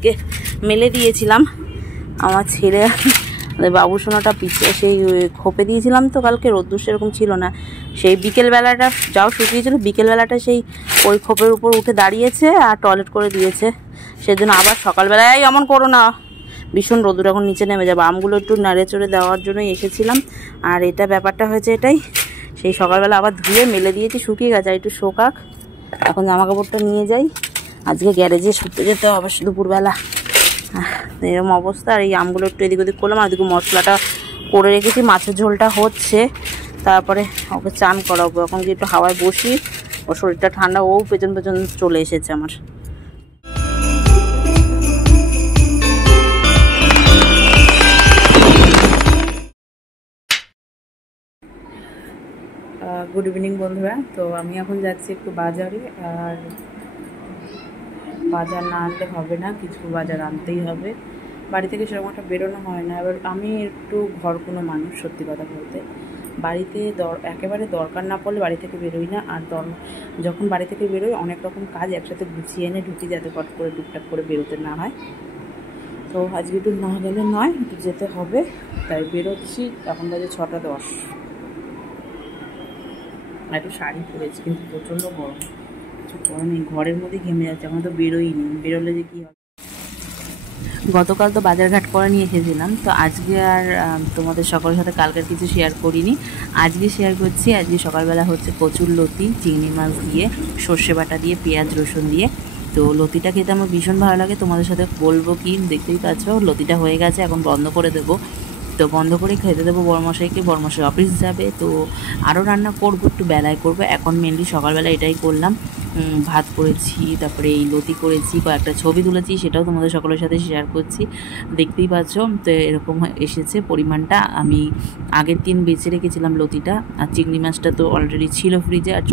কালকে মেলে দিয়েছিলাম। আমার ছেলে বাবু সোনাটা পিছিয়ে সেই খোপে দিয়েছিলাম তো কালকে, রোদ্দুর সেরকম ছিল না, সেই বিকেলবেলাটা যাও শুকিয়েছিল, বিকেলবেলাটা সেই ওই খোপের উপর উঠে দাঁড়িয়েছে আর টয়লেট করে দিয়েছে। সেজন্য আবার সকালবেলায় এমন করো না, ভীষণ রোদ্দুর, এখন নিচে নেমে যাবো। আমগুলো একটু নাড়ে চড়ে দেওয়ার জন্যই এসেছিলাম। আর এটা ব্যাপারটা হয়েছে এটাই, সেই সকালবেলা আবার ধুয়ে মেলে দিয়েছি, শুকিয়ে গেছে, আর একটু শোকাক। এখন জামা কাপড়টা নিয়ে যাই, আজকে গ্যারেজে শুতে যেতে হবে দুপুরবেলা। এরকম অবস্থা। আর এই আমগুলো একটু এদিক ওদিক করলাম, আর এদিকে মশলাটা করে রেখেছি, মাছের ঝোলটা হচ্ছে, তারপরে ওকে চান করাবো। এখন কি একটু হাওয়ায় বসি, ওর শরীরটা ঠান্ডা, ও পেছন পেছন চলে এসেছে আমার। গুড ইভিনিং বন্ধুরা। তো আমি এখন যাচ্ছি একটু বাজারে, আর বাজার না আনলে হবে না, কিছু বাজার আনতেই হবে। বাড়ি থেকে সেরকম একটা বেরোনো হয় না। এবার আমি একটু ঘর কোনো মানুষ, সত্যি কথা বলতে, বাড়িতে একেবারে দরকার না পড়লে বাড়ি থেকে বেরোই না। আর যখন বাড়ি থেকে বেরোই অনেক রকম কাজ একসাথে গুছিয়ে এনে ঢুকি, যাতে পট করে টুকটাক করে বেরোতে না হয়। তো আজকে একটু না গেলে নয়, একটু যেতে হবে, তাই বেরোচ্ছি। এখন বাজে 6:10। একটু শাড়ি পরেছি, কিন্তু প্রচণ্ড গরম, কিছু করার নেই, ঘরের মধ্যে ঘেমে যাচ্ছে। এখন তো বেরোইনি, বেরোলে যে কী হবে। গতকাল তো বাজারঘাট করে নিয়ে এসেছিলাম, তো আজকে আর তোমাদের সকলের সাথে কালকের কিছু শেয়ার করিনি, আজকে শেয়ার করছি। আজকে সকালবেলা হচ্ছে কচুর লতি, চিংড়ি মাছ দিয়ে, সর্ষে বাটা দিয়ে, পেঁয়াজ রসুন দিয়ে। তো লতিটা খেতে আমার ভীষণ ভালো লাগে, তোমাদের সাথে বলবো কি, দেখতেই পাচ্ছ লতিটা হয়ে গেছে, এখন বন্ধ করে দেবো। তো বন্ধ করে খেতে দেবো বড়মশাইকে, বড়মশাই অফিস যাবে। তো আরও রান্না করবো, একটু বেলায় করবো, এখন মেনলি সকালবেলা এটাই করলাম। ভাত করেছি, তারপরে এই লতি করেছি, কয়েকটা ছবি তুলেছি, সেটাও তোমাদের সকলের সাথে শেয়ার করছি। দেখতেই পাচ্ছ। তো এরকম এসেছে পরিমাণটা। আমি আগের দিন বেছে রেখেছিলাম লতিটা, আর চিংড়ি মাছটা তো অলরেডি ছিল ফ্রিজে, আর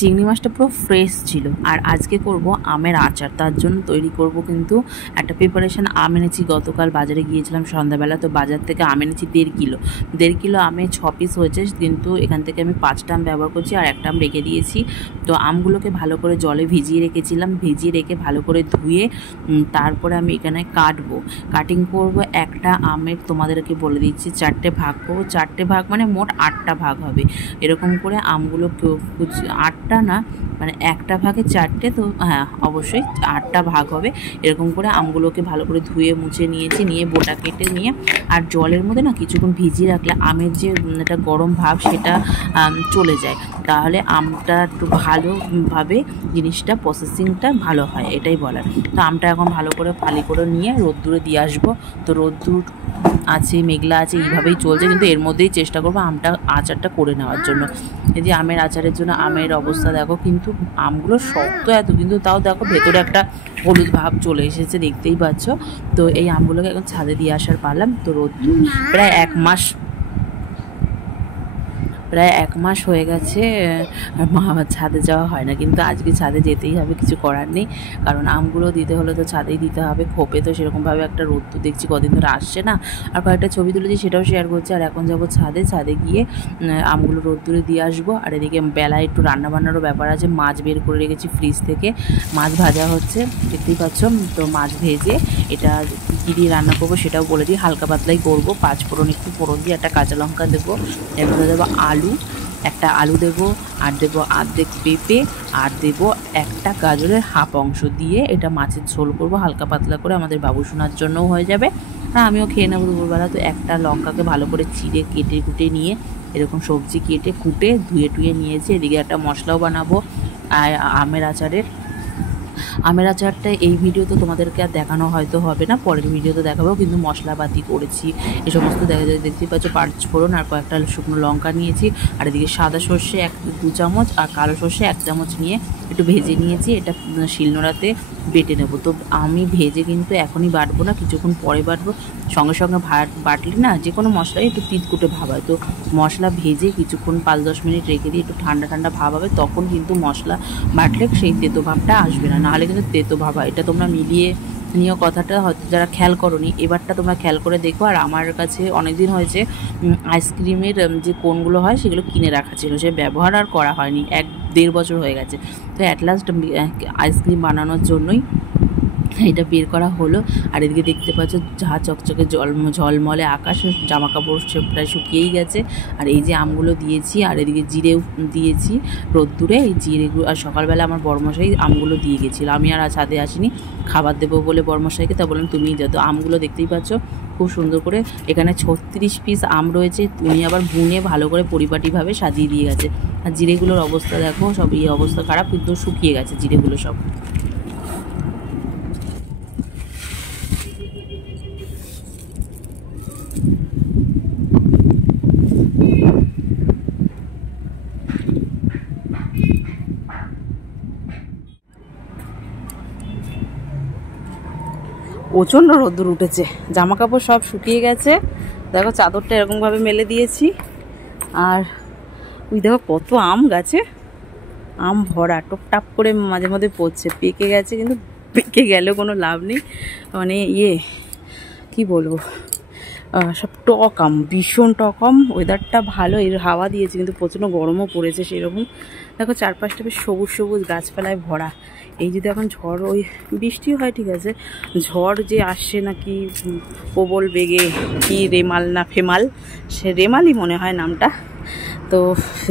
চিংড়ি মাছটা পুরো ফ্রেশ ছিল। আর আজকে করব আমের আচার, তার জন্য তৈরি করব কিন্তু একটা প্রিপারেশান। আম এনেছি, গতকাল বাজারে গিয়েছিলাম সন্ধ্যাবেলা, তো বাজার থেকে আম এনেছি 1.5 কিলো আমে 6 পিস হয়েছে, কিন্তু এখান থেকে আমি 5টা আম ব্যবহার করছি, আর একটা আম রেখে দিয়েছি। তো আমগুলোকে ভালো করে জলে ভিজিয়ে রেখেছিলাম, ভিজিয়ে রেখে ভালো করে ধুয়ে তারপরে আমি এখানে কাটিং করব। একটা আমের তোমাদেরকে বলে দিচ্ছি 4টে ভাগ করবো, 4টে ভাগ মানে মোট 8টা ভাগ হবে। এরকম করে আমগুলো 8টা না, মানে একটা ভাগে 4টে, তো হ্যাঁ অবশ্যই 8টা ভাগ হবে। এরকম করে আমগুলোকে ভালো করে ধুয়ে মুছে নিয়েছি, নিয়ে বোটা কেটে নিয়ে, আর জলের মধ্যে না কিছুক্ষণ ভিজিয়ে রাখলে আমের যে একটা গরম ভাব সেটা চলে যায়, তাহলে আমটা একটু ভালোভাবে জিনিসটা প্রসেসিংটা ভালো হয়, এটাই বলার। তো আমটা এখন ভালো করে ফালি করে নিয়ে রোদ্দুরে দিয়ে আসবো। তো রোদ্দুর আছে, মেঘলা আছে, এইভাবেই চলছে, কিন্তু এর মধ্যেই চেষ্টা করবো আচারটা করে নেওয়ার জন্য। এই যে আমের আচারের জন্য আমের অবস্থা দেখো, কিন্তু আমগুলো শক্ত এত, কিন্তু তাও দেখো ভেতরে একটা হলুদ ভাব চলে এসেছে, দেখতেই পাচ্ছ। তো এই আমগুলোকে এখন ছাদে দিয়ে আসার পারলাম। তো রোদ্দুর প্রায় 1 মাস হয়ে গেছে আমার ছাদে যাওয়া হয় না, কিন্তু আজকে ছাদে যেতেই হবে, কিছু করার নেই, কারণ আমগুলো দিতে হলে তো ছাদেই দিতে হবে। খোপে তো সেরকমভাবে একটা রোদ্দুর দেখছি কদিন ধরে আসছে না, আর কয়েকটা ছবি তুলেছি, সেটাও শেয়ার করছি। আর এখন যাবো ছাদে গিয়ে আমগুলো রোদ্দুরে দিয়ে আসবো। আর এদিকে বেলায় একটু রান্নাবান্নারও ব্যাপার আছে, মাছ বের করে রেখেছি ফ্রিজ থেকে, মাছ ভাজা হচ্ছে, দেখতেই পাচ্ছ। তো মাছ ভেজে এটা কী দিয়ে রান্না করবো সেটাও বলে দিই, হালকা পাতলাই করবো। 5 ফোড়ন, একটু ফোড়ন দিয়ে একটা কাঁচা লঙ্কা দেবো, এরপরে দেবো একটা আলু দেবো, আর দেবো অর্ধেক পেঁপে, আর দেবো একটা গাজরের হাফ অংশ দিয়ে এটা মাছের ঝোল করবো হালকা পাতলা করে, আমাদের বাবু সোনার জন্যও হয়ে যাবে, আর আমিও খেয়ে নেবো দুপুরবেলা। তো একটা লঙ্কাকে ভালো করে চিড়ে কেটে কুটে নিয়ে, এরকম সবজি কেটে কুটে ধুয়ে টুয়ে নিয়েছি। এদিকে একটা মশলাও বানাবো আর আমের আচারটা এই ভিডিওতে তোমাদেরকে আর দেখানো হয়তো হবে না, পরের ভিডিওতে দেখাবো, কিন্তু মশলাপাতি করেছি এই সমস্ত দেখা যায়, দেখতেই পাচ্ছ। 5 ফোড়ন আর কয়েকটা শুকনো লঙ্কা নিয়েছি, আর এদিকে সাদা সর্ষে 2 চামচ আর কালো সর্ষে 1 চামচ নিয়ে একটু ভেজে নিয়েছি, এটা শিলনোড়াতে বেটে নেব। তো আমি ভেজে কিন্তু এখনই বাটবো না, কিছুক্ষণ পরে বাটবো, সঙ্গে সঙ্গে বাটলে না যে কোনো মশলাই একটু তিতকুটে ভাব হয়। তো মশলা ভেজে কিছুক্ষণ 5-10 মিনিট রেখে দিয়ে একটু ঠান্ডা ভাব হবে, তখন কিন্তু মশলা বাটলে সেই তেতো ভাবটা আসবে না, নাহলে কিন্তু তেতো ভাব হয়। এটা তোমরা মিলিয়ে নিয়ে কথাটা হয়তো যারা খেয়াল করোনি, এবারটা তোমরা খেয়াল করে দেখো। আর আমার কাছে অনেক দিন হয়েছে আইসক্রিমের যে কোনগুলো হয় সেগুলো কিনে রাখা ছিল, সে ব্যবহার আর করা হয়নি, 1-1.5 বছর হয়ে গেছে। তো অ্যাট লাস্ট আইসক্রিম বানানোর জন্যই এটা বের করা হলো। আর এদিকে দেখতে পাচ্ছ ঝা চকচকে ঝলমলে আকাশ, জামা কাপড় প্রায় শুকিয়েই গেছে। আর এই যে আমগুলো দিয়েছি, আর এদিকে জিরেও দিয়েছি রোদ্দুরে। এই জিরেগুলো আর সকালবেলা আমার বড়মশাই আমগুলো দিয়ে গেছিলো, আমি আর ছাদে আসিনি, খাবার দেবো বলে বড়মশাইকে, তা বললাম তুমিই যা। তো আমগুলো দেখতেই পাচ্ছ খুব সুন্দর করে এখানে 36 পিস আম রয়েছে, উনি আবার গুনে ভালো করে পরিপাটিভাবে সাজিয়ে দিয়ে গেছে। আর জিরেগুলোর অবস্থা দেখো, সব এই অবস্থা খারাপ, কিন্তু শুকিয়ে গেছে জিরেগুলো সব। প্রচণ্ড রোদ্দুর উঠেছে, জামা কাপড় সব শুকিয়ে গেছে। দেখো চাদরটা এরকমভাবে মেলে দিয়েছি। আর ওই দেখো কত আম গাছে, আম ভরা, টপটাপ করে মাঝে মাঝে পড়ছে, পেকে গেছে, কিন্তু পেকে গেলেও কোনো লাভ নেই। মানে কি বলবো, সব টক আম, ভীষণ টক আম। ওয়েদারটা ভালো, এর হাওয়া দিয়েছে, কিন্তু প্রচণ্ড গরমও পড়েছে সেরকম। দেখো চারপাশটা বেশ সবুজ সবুজ গাছপালায় ভরা। এই যদি এখন ঝড়, ওই বৃষ্টি হয় ঠিক আছে, ঝড় যে আসছে নাকি প্রবল বেগে, কি রেমাল না ফেমাল, সে রেমালই মনে হয় নামটা। তো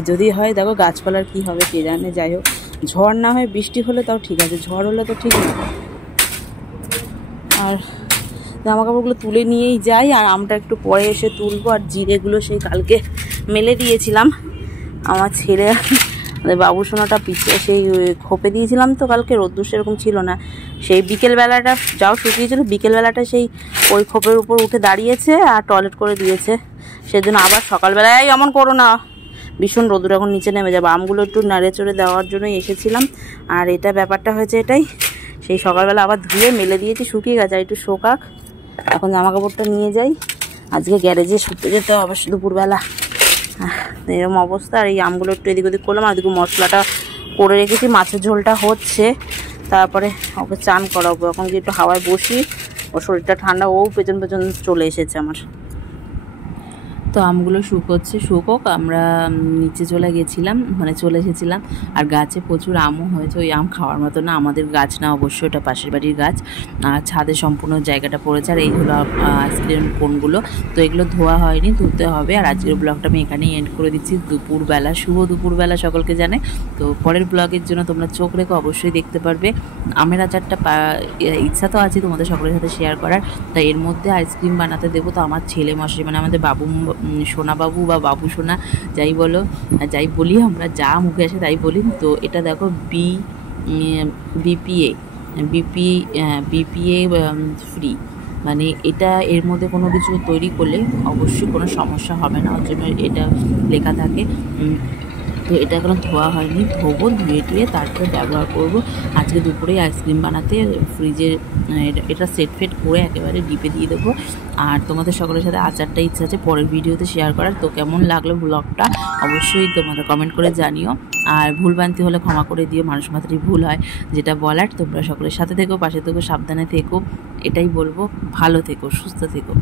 যদি হয় দেখো গাছপালার কি হবে কে জানে। যাই হোক, ঝড় না হয় বৃষ্টি হলে তাও ঠিক আছে, ঝড় হলে তো ঠিক না। আর জামা কাপড়গুলো তুলে নিয়েই যাই, আর আমটা একটু পরে এসে তুলবো। আর জিরেগুলো সেই কালকে মেলে দিয়েছিলাম, আমার ছেলে বাবুসোনাটা পিছিয়ে সেই খোপে দিয়েছিলাম, তো কালকে রোদ্দুর সেরকম ছিল না, সেই বিকেলবেলাটা যাও শুকিয়েছিল, বিকেলবেলাটা সেই ওই খোপের উপর উঠে দাঁড়িয়েছে আর টয়লেট করে দিয়েছে। সেজন্য আবার সকালবেলায় এমন করো না, ভীষণ রোদ্দুর, এখন নিচে নেমে যাবো। আমগুলো একটু নাড়ে চড়ে দেওয়ার জন্যই এসেছিলাম। আর এটা ব্যাপারটা হয়েছে এটাই, সেই সকালবেলা আবার ধুয়ে মেলে দিয়েছি, শুকিয়ে গেছে, আর একটু শোকাক। এখন জামা কাপড়টা নিয়ে যাই, আজকে গ্যারেজে শুতে যেতে হবে দুপুরবেলা। এরকম অবস্থা। আর এই আমগুলো একটু এদিক ওদিক করলাম, আর এদিকে মশলাটা করে রেখেছি, মাছের ঝোলটা হচ্ছে, তারপরে ওকে চান করাবো। এখন কি একটু হাওয়ায় বসি, ওর শরীরটা ঠান্ডা, ও পেছন পেছন চলে এসেছে আমার। তো আমগুলো শুকোক, আমরা নিচে চলে গেছিলাম, মানে চলে এসেছিলাম। আর গাছে প্রচুর আমও হয়েছে, ওই আম খাওয়ার মতো না, আমাদের গাছ না অবশ্যই, ওটা পাশের বাড়ির গাছ। আর ছাদে সম্পূর্ণ জায়গাটা পড়েছে। আর এই হলো আইসক্রিম কোনগুলো, তো এগুলো ধোয়া হয়নি, ধুতে হবে। আর আজকের ব্লগটা আমি এখানেই এন্ড করে দিচ্ছি। দুপুরবেলা, শুভ দুপুরবেলা সকলকে জানে। তো পরের ব্লগের জন্য তোমরা চোখ রেখো, অবশ্যই দেখতে পারবে। আমের আচারটা ইচ্ছা তো আছে তোমাদের সকলের সাথে শেয়ার করার, তাই এর মধ্যে আইসক্রিম বানাতে দেবো। তো আমার ছেলে মশাই, মানে আমাদের সোনাবাবু বা বাবু সোনা যাই বলো, যাই বলি আমরা, যা মুখে আসে তাই বলি। তো এটা দেখো বিপিএ ফ্রি, মানে এটা এর মধ্যে কোনো কিছু তৈরি করলে অবশ্যই কোনো সমস্যা হবে না, ওর জন্য এটা লেখা থাকে। তো এটা এখনো ধোয়া হয়নি, ধোবো, ধুয়ে টুয়ে তারপরে ব্যবহার করব। আজকে দুপুরে আইসক্রিম বানাতে ফ্রিজে এটা সেট ফেট করে একেবারে ডিপে দিয়ে দেবো। আর তোমাদের সকলের সাথে আচারটা ইচ্ছা আছে পরের ভিডিওতে শেয়ার করার। তো কেমন লাগলো ব্লগটা অবশ্যই তোমরা কমেন্ট করে জানিও। আর ভুলভ্রান্তি হলে ক্ষমা করে দিও, মানুষ মাত্রই ভুল হয়, যেটা বলার। তোমরা সকলের সাথে থেকো, পাশে থেকো, সাবধানে থেকো, এটাই বলবো। ভালো থেকো, সুস্থ থেকো।